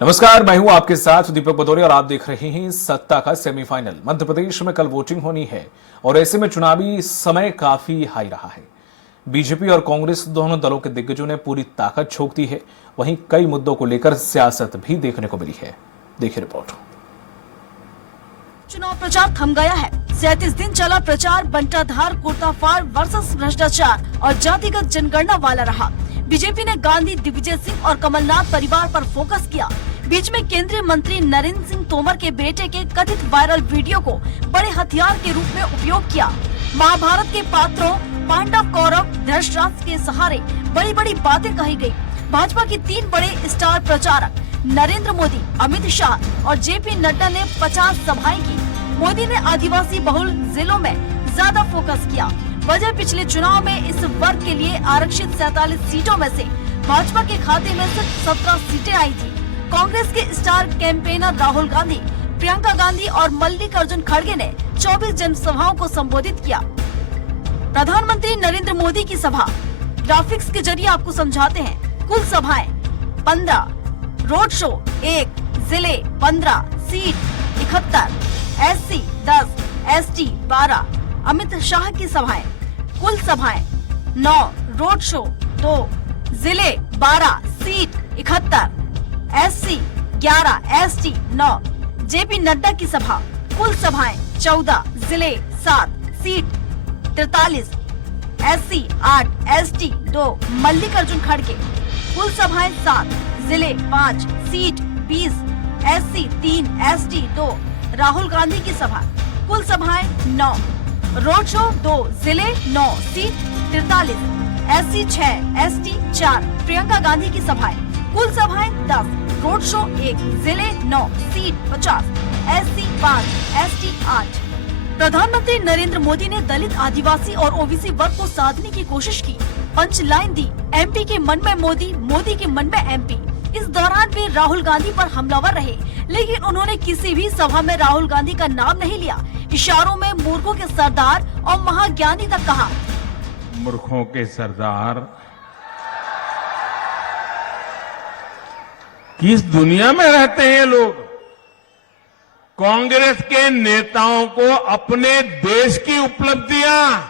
नमस्कार, मैं हूं आपके साथ दीपक भदौरिया और आप देख रहे हैं सत्ता का सेमीफाइनल। मध्य प्रदेश में कल वोटिंग होनी है और ऐसे में चुनावी समय काफी हाई रहा है। बीजेपी और कांग्रेस दोनों दलों के दिग्गजों ने पूरी ताकत झोंक दी है। वहीं कई मुद्दों को लेकर सियासत भी देखने को मिली है। देखिए रिपोर्ट। चुनाव प्रचार थम गया है। 37 दिन चला प्रचार बंटाधार कुर्ताफाड़ वर्सेस भ्रष्टाचार और जातिगत जनगणना वाला रहा। बीजेपी ने गांधी, दिग्विजय सिंह और कमलनाथ परिवार पर फोकस किया। बीच में केंद्रीय मंत्री नरेंद्र सिंह तोमर के बेटे के कथित वायरल वीडियो को बड़े हथियार के रूप में उपयोग किया। महाभारत के पात्रों पांडव, कौरव, धृतराष्ट्र के सहारे बड़ी बड़ी बातें कही गयी। भाजपा के 3 बड़े स्टार प्रचारक नरेंद्र मोदी, अमित शाह और जेपी नड्डा ने 50 सभाएं की। मोदी ने आदिवासी बहुल जिलों में ज्यादा फोकस किया। वजह पिछले चुनाव में इस वर्ग के लिए आरक्षित 47 सीटों में से भाजपा के खाते में सिर्फ 17 सीटें आई थी। कांग्रेस के स्टार कैंपेनर राहुल गांधी, प्रियंका गांधी और मल्लिकार्जुन खड़गे ने 24 जनसभाओं को संबोधित किया। प्रधानमंत्री नरेंद्र मोदी की सभा ग्राफिक्स के जरिए आपको समझाते हैं। कुल सभाएं 15, रोड शो 1, जिले 15, seat 71, SC 10, ST 12। Amit Shah की सभाएं कुल सभाएं 9, रोड शो 2, जिले 12, seat 71, SC 11, ST 9। JP Nadda की सभा कुल सभाएं 14, जिले 7, सीट 43, SC 8, ST 2। मल्लिकार्जुन खड़गे कुल सभाएं 7, जिले 5, seat 20, SC 3, ST 2। Rahul Gandhi की सभा कुल सभाएं 9, रोड शो 2, जिले 9, seat 43, SC 6, ST 4। Priyanka Gandhi की सभाएं कुल सभाएं 10, रोड शो 1, जिले 9, सीट 50, SC 5, ST 8। प्रधानमंत्री नरेंद्र मोदी ने दलित, आदिवासी और ओबीसी वर्ग को साधने की कोशिश की। पंच लाइन दी, MP के मन में मोदी, मोदी के मन में MP। इस दौरान वे राहुल गांधी पर हमलावर रहे, लेकिन उन्होंने किसी भी सभा में राहुल गांधी का नाम नहीं लिया। इशारों में मूर्खों के सरदार और महाज्ञानी तक कहा। मूर्खों के सरदार किस दुनिया में रहते हैं लोग? कांग्रेस के नेताओं को अपने देश की उपलब्धियां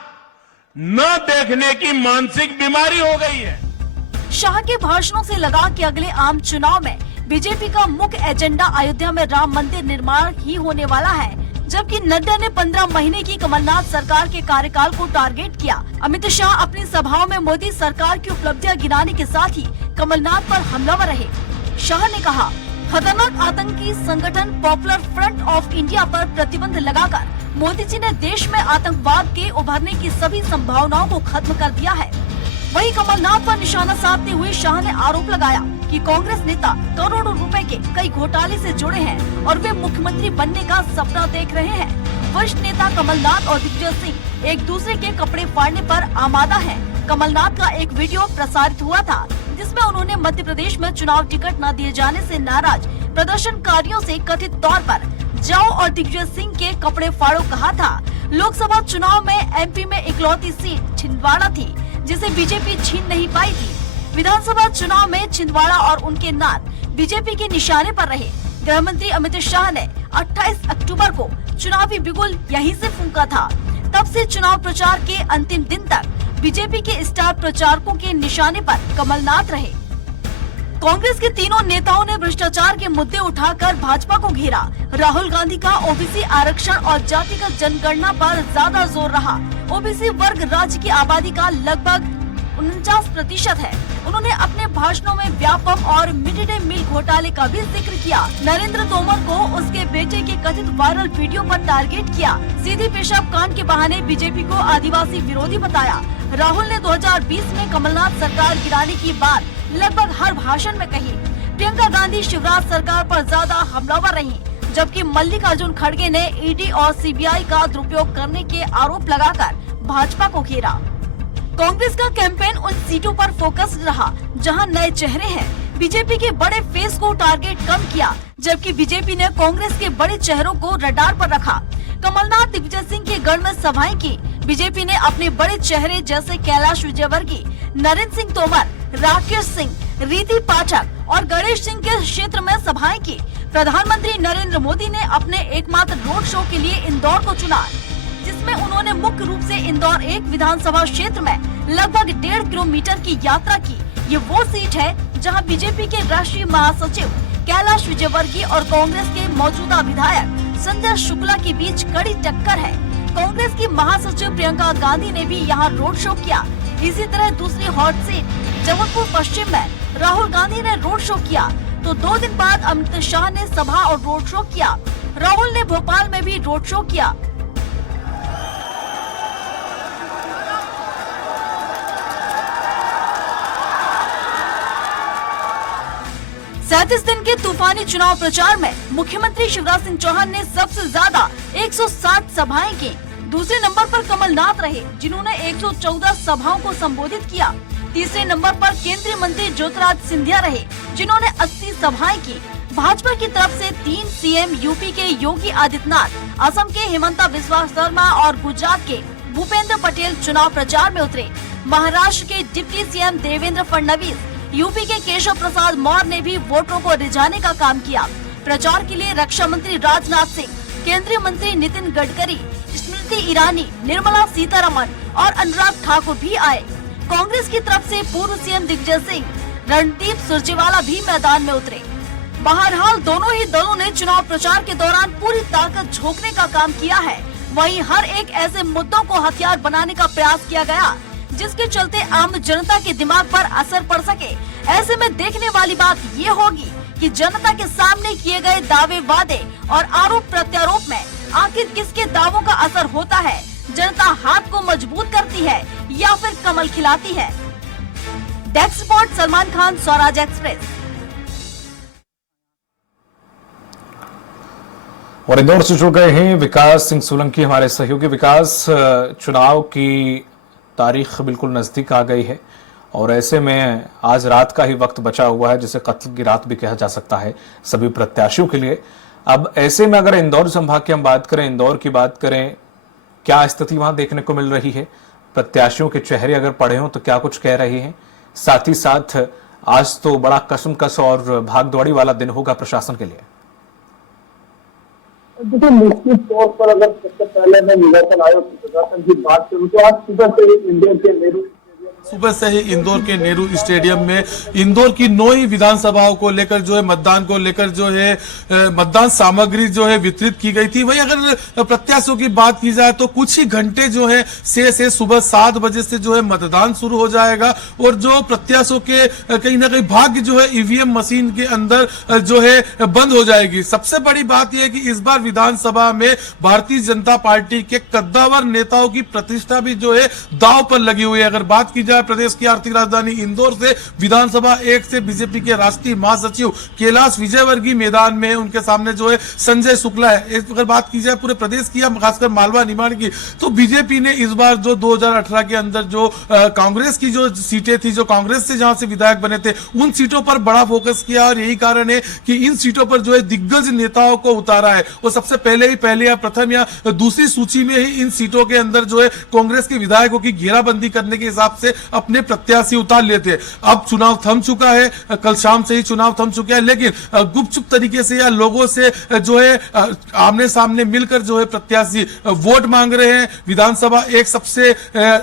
न देखने की मानसिक बीमारी हो गई है। शाह के भाषणों से लगा कि अगले आम चुनाव में बीजेपी का मुख्य एजेंडा अयोध्या में राम मंदिर निर्माण ही होने वाला है, जबकि नड्डा ने 15 महीने की कमलनाथ सरकार के कार्यकाल को टारगेट किया। अमित शाह अपनी सभाओं में मोदी सरकार की उपलब्धियां गिनाने के साथ ही कमलनाथ पर हमलावर रहे। शाह ने कहा, खतरनाक आतंकी संगठन पॉपुलर फ्रंट ऑफ इंडिया पर प्रतिबंध लगाकर मोदी जी ने देश में आतंकवाद के उभरने की सभी संभावनाओं को खत्म कर दिया है। वहीं कमलनाथ पर निशाना साधते हुए शाह ने आरोप लगाया कि कांग्रेस नेता करोड़ों रुपए के कई घोटाले से जुड़े हैं और वे मुख्यमंत्री बनने का सपना देख रहे हैं। वरिष्ठ नेता कमलनाथ और दिग्विजय सिंह एक दूसरे के कपड़े फाड़ने पर आमादा हैं। कमलनाथ का एक वीडियो प्रसारित हुआ था, जिसमें उन्होंने मध्य प्रदेश में चुनाव टिकट न दिए जाने से नाराज प्रदर्शनकारियों से कथित तौर पर जाओ और दिग्विजय सिंह के कपड़े फाड़ो कहा था। लोकसभा चुनाव में MP में इकलौती सीट छिंदवाड़ा थी, जिसे बीजेपी छीन नहीं पाई थी। विधानसभा चुनाव में छिंदवाड़ा और उनके नाथ बीजेपी के निशाने पर रहे। गृह मंत्री अमित शाह ने 28 अक्टूबर को चुनावी बिगुल यहीं से फूंका था। तब से चुनाव प्रचार के अंतिम दिन तक बीजेपी के स्टार प्रचारकों के निशाने पर कमलनाथ रहे। कांग्रेस के तीनों नेताओं ने भ्रष्टाचार के मुद्दे उठाकर भाजपा को घेरा। राहुल गांधी का ओबीसी आरक्षण और जातिगत जनगणना पर ज्यादा जोर रहा। ओबीसी वर्ग राज्य की आबादी का लगभग 49% है। उन्होंने अपने भाषणों में व्यापम और मिड डे मील घोटाले का भी जिक्र किया। नरेंद्र तोमर को उसके बेटे के कथित वायरल वीडियो पर टारगेट किया। सीधी पेशाब कांड के बहाने बीजेपी को आदिवासी विरोधी बताया। राहुल ने 2020 में कमलनाथ सरकार गिराने की बात लगभग हर भाषण में कही। प्रियंका गांधी शिवराज सरकार पर ज्यादा हमलावर रही, जबकि मल्लिकार्जुन खड़गे ने ED और CBI का दुरुपयोग करने के आरोप लगाकर भाजपा को घेरा। कांग्रेस का कैंपेन उन सीटों पर फोकस रहा जहां नए चेहरे हैं। बीजेपी के बड़े फेस को टारगेट कम किया, जबकि बीजेपी ने कांग्रेस के बड़े चेहरों को रडार पर रखा। कमलनाथ, दिग्विजय सिंह के गढ़ में सभाएं की। बीजेपी ने अपने बड़े चेहरे जैसे कैलाश विजयवर्गीय, नरेंद्र सिंह तोमर, राकेश सिंह, रीति पाठक और गणेश सिंह के क्षेत्र में सभाएं की। प्रधानमंत्री नरेंद्र मोदी ने अपने एकमात्र रोड शो के लिए इंदौर को चुना, जिसमें उन्होंने मुख्य रूप से इंदौर 1 विधानसभा क्षेत्र में लगभग 1.5 किलोमीटर की यात्रा की। ये वो सीट है जहां बीजेपी के राष्ट्रीय महासचिव कैलाश विजयवर्गीय और कांग्रेस के मौजूदा विधायक संजय शुक्ला के बीच कड़ी टक्कर है। कांग्रेस की महासचिव प्रियंका गांधी ने भी यहाँ रोड शो किया। इसी तरह दूसरी हॉट सीट जबलपुर पश्चिम में राहुल गांधी ने रोड शो किया, तो 2 दिन बाद अमित शाह ने सभा और रोड शो किया। राहुल ने भोपाल में भी रोड शो किया। 37 दिन के तूफानी चुनाव प्रचार में मुख्यमंत्री शिवराज सिंह चौहान ने सबसे ज्यादा 160 सभाएं की। दूसरे नंबर पर कमलनाथ रहे, जिन्होंने 114 सभाओं को संबोधित किया। तीसरे नंबर पर केंद्रीय मंत्री ज्योतिरादित्य सिंधिया रहे, जिन्होंने 80 सभाएं की। भाजपा की तरफ से 3 सीएम यूपी के योगी आदित्यनाथ, असम के हिमंता बिस्वा शर्मा और गुजरात के भूपेंद्र पटेल चुनाव प्रचार में उतरे। महाराष्ट्र के deputy CM Devendra Fadnavis, UP के केशव प्रसाद मौर्य ने भी वोटरों को रिझाने का काम किया। प्रचार के लिए रक्षा मंत्री राजनाथ सिंह, केंद्रीय मंत्री नितिन गडकरी, स्मृति ईरानी, निर्मला सीतारमण और अनुराग ठाकुर भी आए। कांग्रेस की तरफ से पूर्व सीएम दिग्विजय सिंह, रणदीप सुरजेवाला भी मैदान में उतरे। बहरहाल दोनों ही दलों ने चुनाव प्रचार के दौरान पूरी ताकत झोंकने का काम किया है। वहीं हर एक ऐसे मुद्दों को हथियार बनाने का प्रयास किया गया जिसके चलते आम जनता के दिमाग पर असर पड़ सके। ऐसे में देखने वाली बात ये होगी कि जनता के सामने किए गए दावे वादे और आरोप प्रत्यारोप में आखिर किसके दावों का असर होता है। जनता हाथ को मजबूत करती है या फिर कमल खिलाती है। Desk report, Salman Khan, Swaraj express. और इंदौर से जुड़ गए हैं विकास सिंह सोलंकी, हमारे सहयोगी। विकास, चुनाव की तारीख बिल्कुल नजदीक आ गई है और ऐसे में आज रात का ही वक्त बचा हुआ है, जिसे कत्ल की रात भी कहा जा सकता है सभी प्रत्याशियों के लिए। अब ऐसे में अगर इंदौर संभाग की हम बात करें, इंदौर की बात करें, क्या स्थिति वहां देखने को मिल रही है? प्रत्याशियों के चेहरे अगर पढ़े हो तो क्या कुछ कह रहे हैं? साथ ही साथ आज तो बड़ा कसमकस और भागदौड़ी वाला दिन होगा प्रशासन के लिए। देखिए, निश्चित तौर पर अगर सबसे पहले मैं निर्वाचन आयोग के प्रशासन की बात करूं तो आज सुबह से ही इंदौर के नेहरू स्टेडियम में इंदौर की 9 विधानसभाओं को लेकर जो है मतदान को लेकर जो है मतदान सामग्री जो है वितरित की गई थी। वहीं अगर प्रत्याशियों की बात की जाए तो कुछ ही घंटे जो है से सुबह 7 बजे से जो है मतदान शुरू हो जाएगा और जो प्रत्याशियों के कहीं ना कहीं भाग्य जो है ईवीएम मशीन के अंदर जो है बंद हो जाएगी। सबसे बड़ी बात यह है कि इस बार विधानसभा में भारतीय जनता पार्टी के कद्दावर नेताओं की प्रतिष्ठा भी जो है दांव पर लगी हुई है। अगर बात की प्रदेश की आर्थिक राजधानी इंदौर से विधानसभा 1 से बीजेपी के राष्ट्रीय महासचिव कैलाश विजयवर्गीय मैदान में, उनके सामने जो है संजय शुक्ला है। अगर बात की जाए पूरे प्रदेश की, खासकर मालवा निमाड़ की, तो बीजेपी ने इस बार जो 2018 के अंदर जो कांग्रेस की जो सीटें थी, जो कांग्रेस से जहां से विधायक बने थे, उन सीटों पर बड़ा फोकस किया और यही कारण है कि इन सीटों पर जो है दिग्गज नेताओं को उतारा है। और सबसे पहले या प्रथम या दूसरी सूची में ही इन सीटों के अंदर जो है कांग्रेस के विधायकों की घेराबंदी करने के हिसाब से अपने प्रत्याशी उतार लेते हैं। अब चुनाव थम चुका है, कल शाम से ही चुनाव थम चुका है, लेकिन गुपचुप तरीके से या लोगों से जो है आमने सामने मिलकर जो है प्रत्याशी वोट मांग रहे हैं। विधानसभा एक सबसे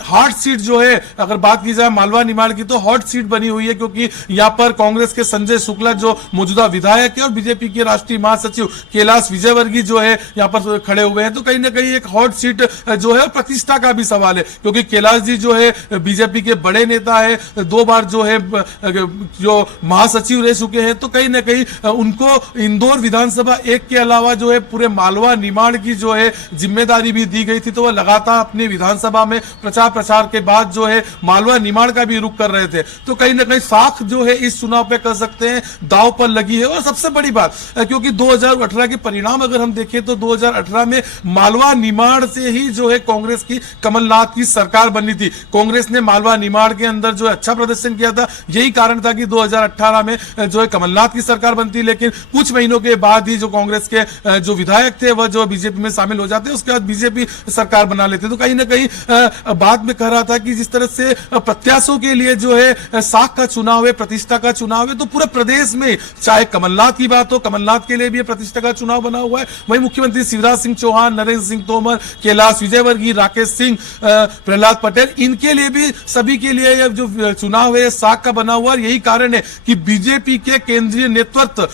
हॉट सीट जो है, अगर बात की जाए मालवा निमाड़ की, तो हॉट सीट बनी हुई है क्योंकि यहां पर कांग्रेस के संजय शुक्ला जो मौजूदा विधायक है और बीजेपी के राष्ट्रीय महासचिव कैलाश विजयवर्गीय जो है यहां पर खड़े हुए हैं। तो कहीं ना कहीं एक हॉट सीट जो है प्रतिष्ठा का भी सवाल है क्योंकि कैलाश जी जो है बीजेपी के बड़े नेता है, 2 बार जो है जो महासचिव रह चुके हैं। तो कहीं ना कहीं उनको इंदौर विधानसभा 1 के अलावा जो है पूरे मालवा निमाड़ की जो है जिम्मेदारी भी दी गई थी। तो वह लगातार अपनी विधानसभा में प्रचार के बाद जो है मालवा निमाड़ का भी रुख कर रहे थे। तो कहीं ना कहीं साख जो है इस चुनाव पे कर सकते हैं दांव पर लगी है। और सबसे बड़ी बात क्योंकि 2018 के परिणाम अगर हम देखें तो 2018 में मालवा निमाड़ से ही जो है कांग्रेस की कमलनाथ की सरकार बनी थी। कांग्रेस ने मालवा मालवा निमाड़ के अंदर जो है अच्छा प्रदर्शन किया था। यही कारण था कि 2018 में जो है कमलनाथ की सरकार बनती, लेकिन कुछ महीनों के बाद ही जो कांग्रेस के जो विधायक थे वह जो बीजेपी में शामिल हो जाते, उसके बाद बीजेपी सरकार बना लेते। तो कहीं ना कहीं बाद में कह रहा था कि जिस तरह से प्रत्याशियों के लिए जो है साख का चुनाव है, प्रतिष्ठा का चुनाव है, तो पूरे प्रदेश में चाहे कमलनाथ की बात हो, कमलनाथ के लिए भी प्रतिष्ठा का चुनाव बना हुआ है। वहीं मुख्यमंत्री शिवराज सिंह चौहान, नरेंद्र सिंह तोमर, कैलाश विजयवर्गीय, राकेश सिंह, प्रहलाद पटेल, इनके लिए भी सभी के लिए यह जो चुनाव है साख का बना हुआ है। यही कारण है कि बीजेपी के केंद्रीय नेतृत्व,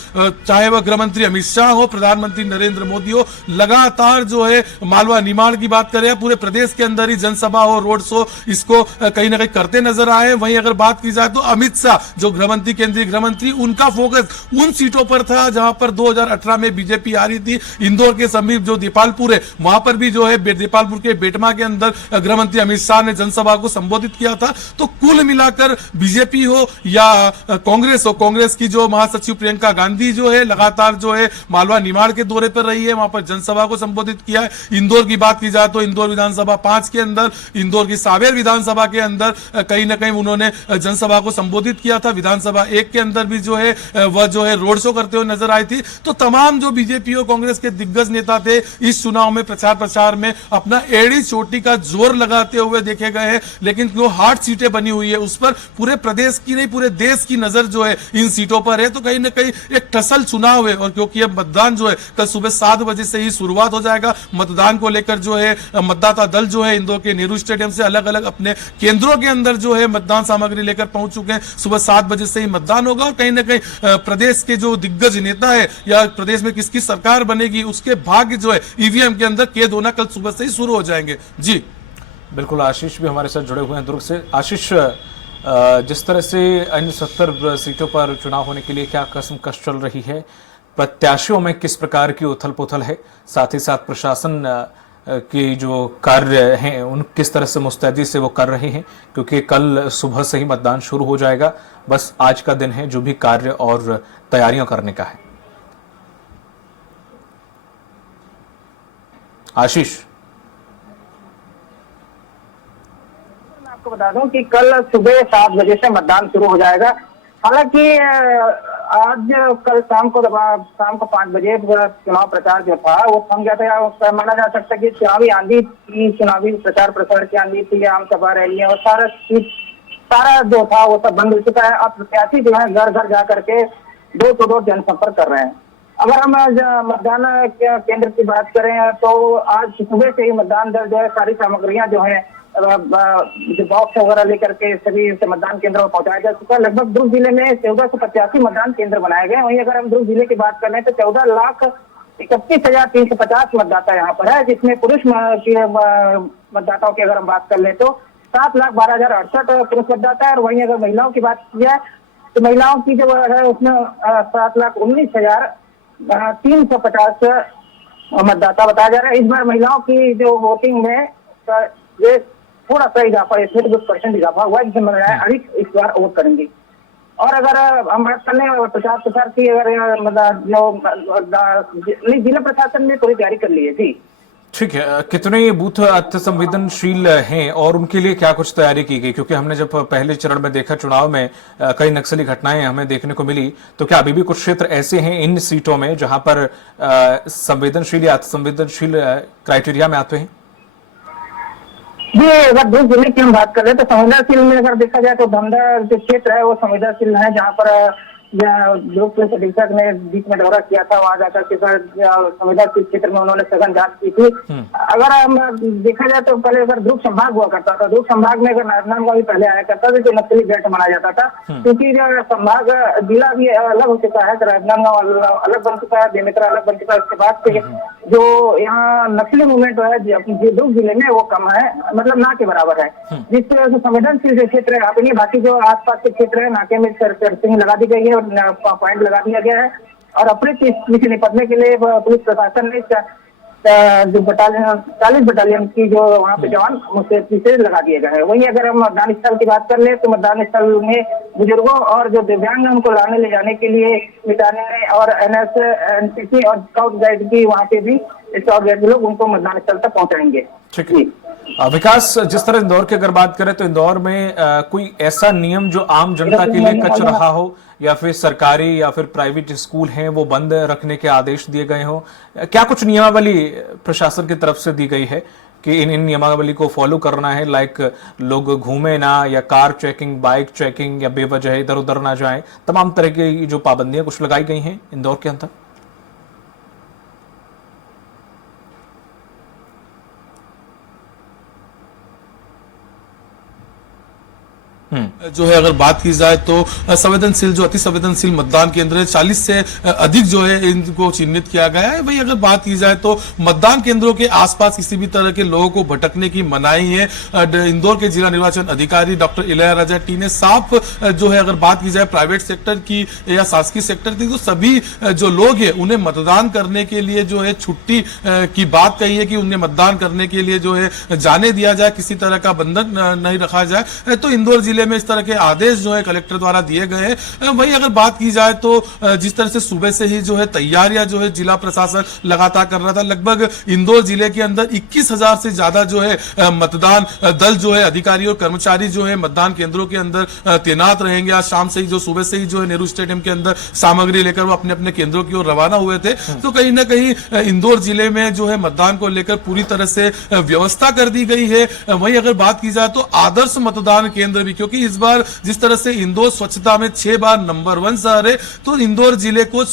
चाहे वह गृह मंत्री अमित शाह हो, प्रधानमंत्री नरेंद्र मोदी हो, लगातार जो है मालवा निमाड़ की बात करें, पूरे प्रदेश के अंदर ही जनसभा हो, रोड शो, इसको कहीं ना कहीं करते नजर आए। वहीं अगर बात की जाए तो अमित शाह जो गृह मंत्री, केंद्रीय गृह मंत्री, उनका फोकस उन सीटों पर था जहां पर 2018 में बीजेपी आ रही थी। इंदौर के समीप जो दीपालपुर है, वहां पर भी जो है दीपालपुर के बेटमा के अंदर गृह मंत्री अमित शाह ने जनसभा को संबोधित किया था। तो कुल मिलाकर बीजेपी हो या कांग्रेस हो, कांग्रेस की जो महासचिव प्रियंका गांधी जो है लगातार जो है मालवा निमाड़ के दौरे पर रही है, वहां पर जनसभा को संबोधित किया है। इंदौर की बात की जाए तो इंदौर विधानसभा 5 के अंदर, इंदौर की सावेर विधानसभा के अंदर कहीं ना कहीं उन्होंने जनसभा को संबोधित किया था। विधानसभा 1 के अंदर भी जो है वह जो है रोड शो करते हुए नजर आई थी। तो तमाम जो बीजेपी और कांग्रेस के दिग्गज नेता थे इस चुनाव में प्रचार में अपना एड़ी चोटी का जोर लगाते हुए देखे गए हैं। लेकिन जो हार्ड सीटें बनी हुई है उस पर पूरे प्रदेश की नहीं पूरे देश की नजर जो है इन सीटों पर है। तो कहीं ना कहीं एक टसल चुनाव है, और क्योंकि अब मतदान जो है कल सुबह 7 बजे से ही शुरुआत हो जाएगा। मतदान को लेकर जो है मतदाता दल जो है इंदौर के नेहरू स्टेडियम से अलग अलग अपने केंद्रों के अंदर जो है मतदान सामग्री लेकर पहुंच चुके हैं। सुबह 7 बजे से ही मतदान होगा, और कहीं ना कहीं प्रदेश के जो दिग्गज नेता है या प्रदेश में किसकी सरकार बनेगी उसके भाग्य जो है ईवीएम के अंदर कैद होना कल सुबह से ही शुरू हो जाएंगे। जी बिल्कुल, आशीष भी हमारे साथ जुड़े हुए हैं दुर्ग से। आशीष, जिस तरह से अन्य 70 सीटों पर चुनाव होने के लिए क्या कसमकश चल रही है, प्रत्याशियों में किस प्रकार की उथल पुथल है, साथ ही साथ प्रशासन की जो कार्य हैं उन किस तरह से मुस्तैदी से वो कर रहे हैं, क्योंकि कल सुबह से ही मतदान शुरू हो जाएगा, बस आज का दिन है जो भी कार्य और तैयारियां करने का है। आशीष, मैं आपको बता दूं कि कल सुबह 7 बजे से मतदान शुरू हो जाएगा। हालांकि आज कल शाम को 5 बजे चुनाव प्रचार जो था वो थम गया था। माना जा सकता है कि चुनावी आंधी थी, चुनावी प्रचार प्रसार की आंधी थी, आम सभा रैलियां और सारा जो था वो सब बंद हो चुका है। अब प्रत्याशी जो है घर घर जा करके डोर टू डोर जनसंपर्क कर रहे हैं। अगर हम मतदान केंद्र की बात करें तो आज सुबह से ही मतदान दल जो है सारी सामग्रियां जो है जो बॉक्स वगैरह लेकर के सभी मतदान केंद्रों में पहुंचाया जा चुका है। लगभग दुर्ग जिले में 1485 मतदान केंद्र बनाए गए। वहीं अगर हम दुर्ग जिले की बात करें तो 14,31,350 मतदाता यहाँ पर है, जिसमें पुरुष मतदाताओं की अगर हम बात कर ले तो 7,12,068 पुरुष मतदाता है। और वहीं अगर महिलाओं की बात की जाए तो महिलाओं की जो है उसमें 7,19,350 मतदाता बताया जा रहा है। इस बार महिलाओं की जो वोटिंग में ये थोड़ा सा इजाफा, इसमें 10% इजाफा हुआ है, जिससे महिलाएं अधिक इस बार वोट करेंगी। और अगर हम बात कर लें प्रचार प्रसार की, अगर मतलब जिला प्रशासन ने पूरी तैयारी कर ली है। जी ठीक है, कितने ये बूथ अति संवेदनशील हैं और उनके लिए क्या कुछ तैयारी की गई, क्योंकि हमने जब पहले चरण में देखा चुनाव में कई नक्सली घटनाएं हमें देखने को मिली, तो क्या अभी भी कुछ क्षेत्र ऐसे हैं इन सीटों में जहां पर संवेदनशील या अति संवेदनशील क्राइटेरिया में आते हैं? जी, अगर दुर्ग जिले की हम बात कर रहे हैं तो संवेदनशील में अगर देखा जाए तो धमदार जो क्षेत्र है वो संवेदनशील है, जहाँ पर दुर्ग पुलिस अधीक्षक ने बीच में दौरा किया था। वहां जाकर के संवेदनशील क्षेत्र में उन्होंने सघन जांच की थी। अगर हम देखा जाए तो पहले अगर दुर्ग संभाग हुआ करता था, दुर्ग संभाग में अगर राजनांदगांव भी पहले आया करता था तो नक्सली बेल्ट माना जाता था, क्योंकि संभाग जिला भी अलग हो चुका है, राजनांदगांव अलग बन चुका है, बेमेतरा अलग बन चुका है। इसके बाद से जो यहाँ नक्सली मूवमेंट है दुर्ग जिले में वो कम है, मतलब ना के बराबर है। जिस तरह से संवेदनशील जो क्षेत्र है यहाँ पे नहीं, बाकी जो आसपास के क्षेत्र है नाके में सर्चिंग लगा दी गई है, पॉइंट लगा दिया गया है। और अपने से निपटने के लिए पुलिस प्रशासन ने जो 40 बटालियन की जो वहाँ पे जवान मुस्तैदी से लगा दिए गए हैं। वहीं अगर हम मतदान स्थल की बात कर ले तो मतदान स्थल में बुजुर्गों और जो दिव्यांग है उनको लाने ले जाने के लिए मिटाने और NS, NCC और स्काउट गाइड की वहाँ पे भी 100 अभ्यर्थी लोग उनको मतदान स्थल तक पहुंचाएंगे। ठीक है। विकास, जिस तरह इंदौर की अगर बात करें तो इंदौर में कोई ऐसा नियम जो आम जनता के लिए कच रहा हो, या फिर सरकारी या फिर प्राइवेट स्कूल हैं वो बंद रखने के आदेश दिए गए हो, क्या कुछ नियमावली प्रशासन की तरफ से दी गई है कि इन नियमावली को फॉलो करना है, लाइक लोग घूमे ना, या कार चेकिंग, बाइक चेकिंग, या बेवजह इधर उधर ना जाएं, तमाम तरह की जो पाबंदियां कुछ लगाई गई हैं इंदौर के अंदर? जो है अगर बात की जाए तो संवेदनशील, जो अति संवेदनशील मतदान केंद्र है, 40 से अधिक जो है इनको चिन्हित किया गया है। वही अगर बात की जाए तो मतदान केंद्रों के आसपास किसी भी तरह के लोगों को भटकने की मनाही है। इंदौर के जिला निर्वाचन अधिकारी डॉक्टर इलैयाराजा टी ने साफ जो है अगर बात की जाए प्राइवेट सेक्टर की या शासकीय सेक्टर की, तो सभी जो लोग हैं उन्हें मतदान करने के लिए जो है छुट्टी की बात कही है कि उन्हें मतदान करने के लिए जो है जाने दिया जाए, किसी तरह का बंधन नहीं रखा जाए। तो इंदौर जिले में इस तरह के आदेश जो है कलेक्टर द्वारा दिए गए हैं। वहीं अगर बात की जाए तो जिस तरह से सुबह से ही जो है तैयारियां जो है जिला प्रशासन लगातार कर रहा था, लगभग इंदौर जिले के अंदर 21,000 से ज्यादा जो है मतदान दल जो है अधिकारी और कर्मचारी जो है मतदान केंद्रों के अंदर तैनात रहेंगे। आज शाम से ही जो सुबह से ही जो है नेहरू स्टेडियम के अंदर सामग्री लेकर वो अपने अपने केंद्रों की ओर रवाना हुए थे। तो कहीं ना कहीं इंदौर जिले में जो है मतदान को लेकर पूरी तरह से व्यवस्था कर दी गई है। वहीं अगर बात की जाए तो आदर्श मतदान केंद्र भी, क्योंकि इस बार जिस तरह से इंदौर स्वच्छता में 6 बार नंबर 1 शहर है, तो इंदौर जिले को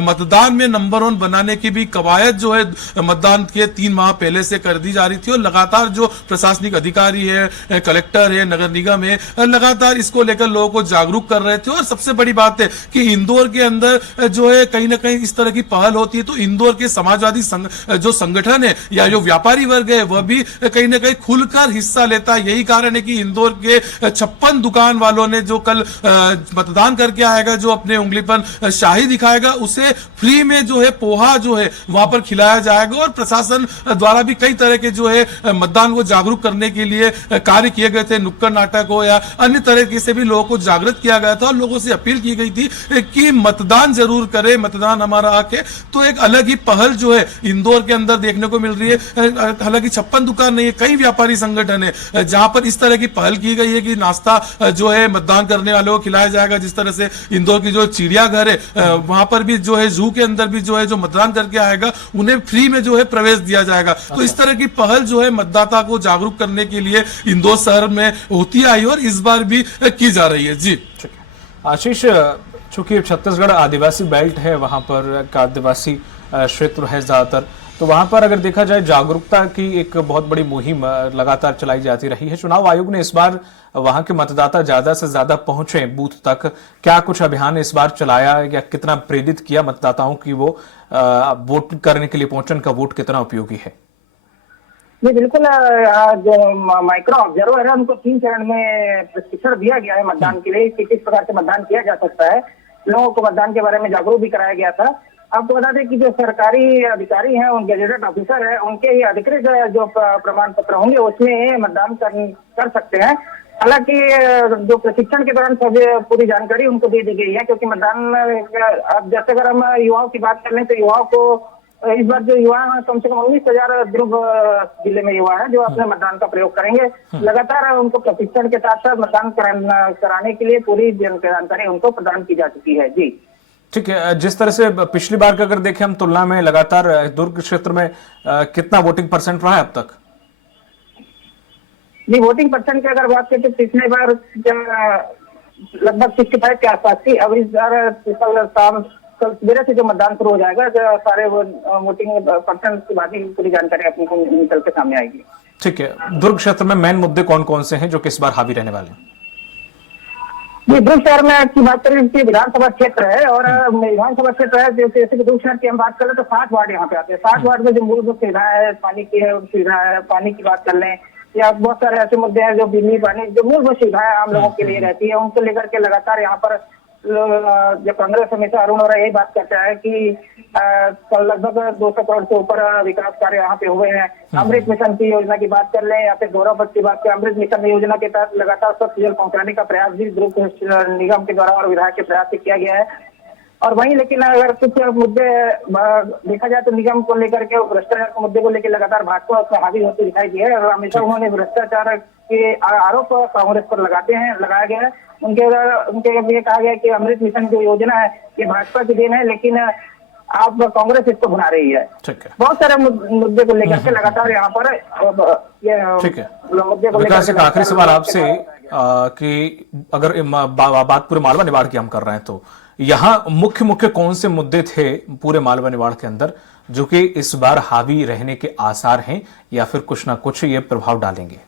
मतदान में नंबर 1 बनाने की भी कवायद जो है मतदान के 3 माह पहले से कर दी जा रही थी। और लगातार जो प्रशासनिक अधिकारी है, कलेक्टर है, नगर निगम है, लगातार इसको लेकर लोगों को जागरूक कर रहे थे। और सबसे बड़ी बात है कि इंदौर के अंदर जो है कहीं ना कहीं इस तरह की पहल होती है तो इंदौर के समाजवादी जो संगठन है या जो व्यापारी वर्ग है वह भी कहीं ना कहीं खुलकर हिस्सा लेता है। यही कारण है कि इंदौर के 56 दुकान वालों ने जो कल मतदान करके आएगा, जो अपने उंगली पर शाही दिखाएगा, उसे फ्री में जो है पोहा जो है वहां पर खिलाया जाएगा। और प्रशासन द्वारा भी कई तरह के जो है मतदान को जागरूक करने के लिए कार्य किए गए थे। नुक्कड़ नाटक हो या अन्य तरीके से भी लोगों को जागृत किया गया था और लोगों से अपील की गई थी कि मतदान जरूर करें, मतदान हमारा हक है। तो एक अलग ही पहल जो है इंदौर के अंदर देखने को मिल रही है। हालांकि 56 दुकान नहीं है, कई व्यापारी संगठन है जहां पर इस तरह की पहल की गई है कि नाश्ता जो है मतदान करने वालों को खिलाया जाएगा। जिस तरह से इंदौर की जो चिड़ियाघर है वहां पर भी जो है जू के अंदर भी जो है जो मतदान करके आएगा उन्हें फ्री में जो है प्रवेश दिया जाएगा। तो इस तरह की पहल जो है मतदाता को जागरूक करने के लिए इंदौर शहर में होती आई और इस बार भी की जा रही है। जी आशीष, चूंकि छत्तीसगढ़ आदिवासी बेल्ट है, वहां पर आदिवासी क्षेत्र है ज्यादातर, तो वहां पर अगर देखा जाए जागरूकता की एक बहुत बड़ी मुहिम लगातार चलाई जाती रही है। चुनाव आयोग ने इस बार वहां के मतदाता ज्यादा से ज्यादा पहुंचे बूथ तक, क्या कुछ अभियान इस बार चलाया या कितना प्रेरित किया मतदाताओं की वो वोट करने के लिए पहुंचने का वोट कितना उपयोगी है? जी बिल्कुल, जो माइक्रो ऑब्जर्वर है उनको 3 चरण में प्रशिक्षण दिया गया है मतदान के लिए कि किस प्रकार से मतदान किया जा सकता है। लोगों को मतदान के बारे में जागरूक भी कराया गया था। आपको बता दें कि जो सरकारी अधिकारी हैं, उन गैजेटेड ऑफिसर है, उनके ही अधिकृत जो प्रमाण पत्र होंगे उसमें मतदान कर सकते हैं। हालांकि जो प्रशिक्षण के दौरान पूरी जानकारी उनको दे दी गई है, क्योंकि मतदान अब जैसे अगर हम युवाओं की बात कर लें तो युवाओं को इस बार जो युवा हैं कम से कम 19,000 ध्रुव जिले में युवा हैं जो अपने मतदान का प्रयोग करेंगे। लगातार उनको प्रशिक्षण के साथ साथ मतदान कराने के लिए पूरी जानकारी उनको प्रदान की जा चुकी है। जी ठीक है। जिस तरह से पिछली बार का अगर देखें हम तुलना में, लगातार दुर्ग क्षेत्र में कितना वोटिंग परसेंट रहा है अब तक? जी वोटिंग परसेंट की अगर बात करें तो पिछले बार लगभग 65 के आसपास थी। अब इस बार कल सवेरे से जो मतदान शुरू हो जाएगा, सारे वोटिंग परसेंट की बात पूरी जानकारी अपने को निकल के सामने आएगी। ठीक है। दुर्ग क्षेत्र में मेन मुद्दे कौन कौन से हैं जो कि इस बार हावी रहने वाले हैं? जी दुर्ग शहर में की बात करें कि विधानसभा क्षेत्र है और विधानसभा क्षेत्र है, जैसे दुर्ग शहर की हम बात करें तो 60 वार्ड यहाँ पे आते हैं। 60 वार्ड में जो मूलभूत सुविधाएं है, पानी की सुविधा है, पानी की बात कर लें या बहुत सारे ऐसे मुद्दे हैं जो बिजली, पानी, जो मूलभूत सुविधाएं आम लोगों के लिए रहती है, उनको लेकर के लगातार यहाँ पर जो कांग्रेस हमेशा अरुण और यही बात करता है कि कल लगभग 200 करोड़ से ऊपर विकास कार्य यहाँ पे हुए हैं। अमृत मिशन की योजना की बात कर लें या फिर गौरवपथ की बात करें, अमृत मिशन योजना के तहत लगातार स्वच्छ जल पहुंचाने का प्रयास भी दुर्ग निगम के द्वारा और विधायक के प्रयास से किया गया है। और वहीं लेकिन अगर कुछ मुद्दे देखा जाए तो निगम को लेकर के भ्रष्टाचार के मुद्दे को लेकर लगातार भाजपा उसमें हावी होती दिखाई दी है और हमेशा उन्होंने भ्रष्टाचार के आरोप कांग्रेस पर लगाया गया है। उनके ये कहा गया कि अमृत मिशन जो योजना है ये भाजपा की देन है, लेकिन आप कांग्रेस इसको भुना रही है। ठीक है, बहुत सारे मुद्दे को लेकर के लगातार यहाँ पर ठीक है। विकास, एक आखिरी सवाल आपसे कि अगर बात पूरे मालवा निवाड़ की हम कर रहे हैं तो यहाँ मुख्य कौन से मुद्दे थे पूरे मालवा निवाड़ के अंदर जो कि इस बार हावी रहने के आसार हैं या फिर कुछ ना कुछ ये प्रभाव डालेंगे?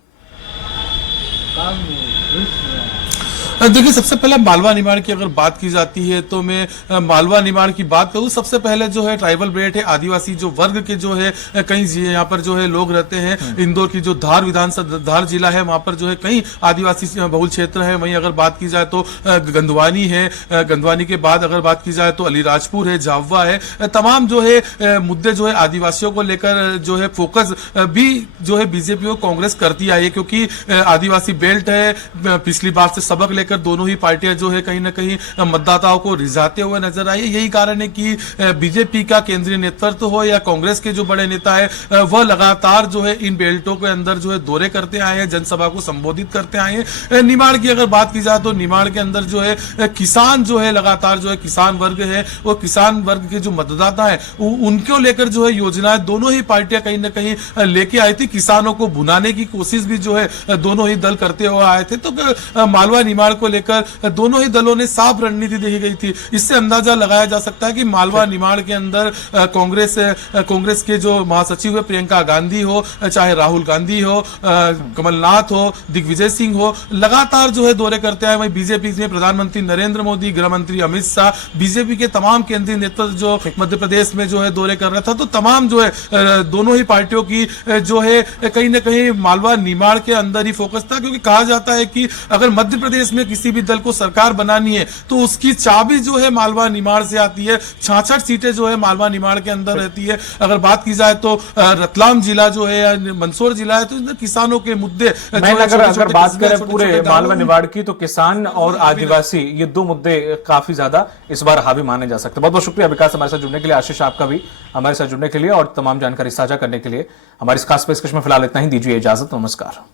देखिए, सबसे पहले मालवा निमाड़ की अगर बात की जाती है तो मैं मालवा निमाड़ की बात करूं, सबसे पहले जो है ट्राइबल बेल्ट है, आदिवासी जो वर्ग के जो है कई यहाँ पर जो है लोग रहते हैं। इंदौर की जो धार विधानसभा धार जिला है वहां पर जो है कई आदिवासी बहुल क्षेत्र है। वहीं अगर बात की जाए तो गंदवानी है, गंदवानी के बाद अगर बात की जाए तो अलीराजपुर है, झाबुआ है। तमाम जो है मुद्दे जो है आदिवासियों को लेकर जो है फोकस भी जो है बीजेपी और कांग्रेस करती आई है, क्योंकि आदिवासी बेल्ट है। पिछली बार से सबक लेकर दोनों ही पार्टियां जो है कहीं ना कहीं मतदाताओं को रिझाते हुए नजर आई है। यही कारण है कि बीजेपी का केंद्रीय नेतृत्व हो या कांग्रेस के जो बड़े नेता है वह लगातार जो है इन बेल्टों के अंदर जो है दौरे करते आए हैं, जनसभा को संबोधित करते आए हैं। निमाड़ की अगर बात की जाए तो निमाड़ के अंदर जो है किसान जो है लगातार जो है किसान वर्ग है, वो किसान वर्ग के जो मतदाता है उनको लेकर जो है योजनाएं दोनों ही पार्टियां कहीं ना कहीं लेके आई थी। किसानों को भुनाने की कोशिश भी जो है दोनों ही दल करते हुए आए थे। तो मालवा निमाड़ को लेकर दोनों ही दलों ने साफ रणनीति देखी गई थी। इससे अंदाजा लगाया जा सकता है कि मालवा निमाड़ के अंदर कांग्रेस के जो महासचिव है प्रियंका गांधी हो, चाहे राहुल गांधी हो, कमलनाथ हो, दिग्विजय सिंह हो, लगातार जो है दौरे करते आए। वहीं बीजेपी में प्रधानमंत्री नरेंद्र मोदी, गृह मंत्री अमित शाह, बीजेपी के तमाम केंद्रीय नेतृत्व जो मध्य प्रदेश में जो है दौरे कर रहा था। तो तमाम जो है दोनों ही पार्टियों की जो है कहीं ना कहीं मालवा निमाड़ के अंदर ही फोकस था, क्योंकि कहा जाता है कि अगर मध्य प्रदेश में किसी भी दल को सरकार बनानी है तो उसकी चाबी जो है मालवा निमाड़ से आती है। 66 सीटें जो है मालवा निमाड़ के अंदर रहती है। अगर बात की जाए तो रतलाम जिला जो है या मंदसौर जिला है तो किसानों के मुद्दे अगर बात करें पूरे मालवा निमाड़ की तो किसान और आदिवासी ये दो मुद्दे काफी ज्यादा इस बार हावी माने जा सकते हैं। बहुत बहुत शुक्रिया विकास हमारे साथ जुड़ने के लिए, आशीष आपका भी हमारे साथ जुड़ने के लिए और तमाम जानकारी साझा करने के लिए। हमारी इस खास पेशकश में फिलहाल इतना ही, दीजिए इजाजत, नमस्कार।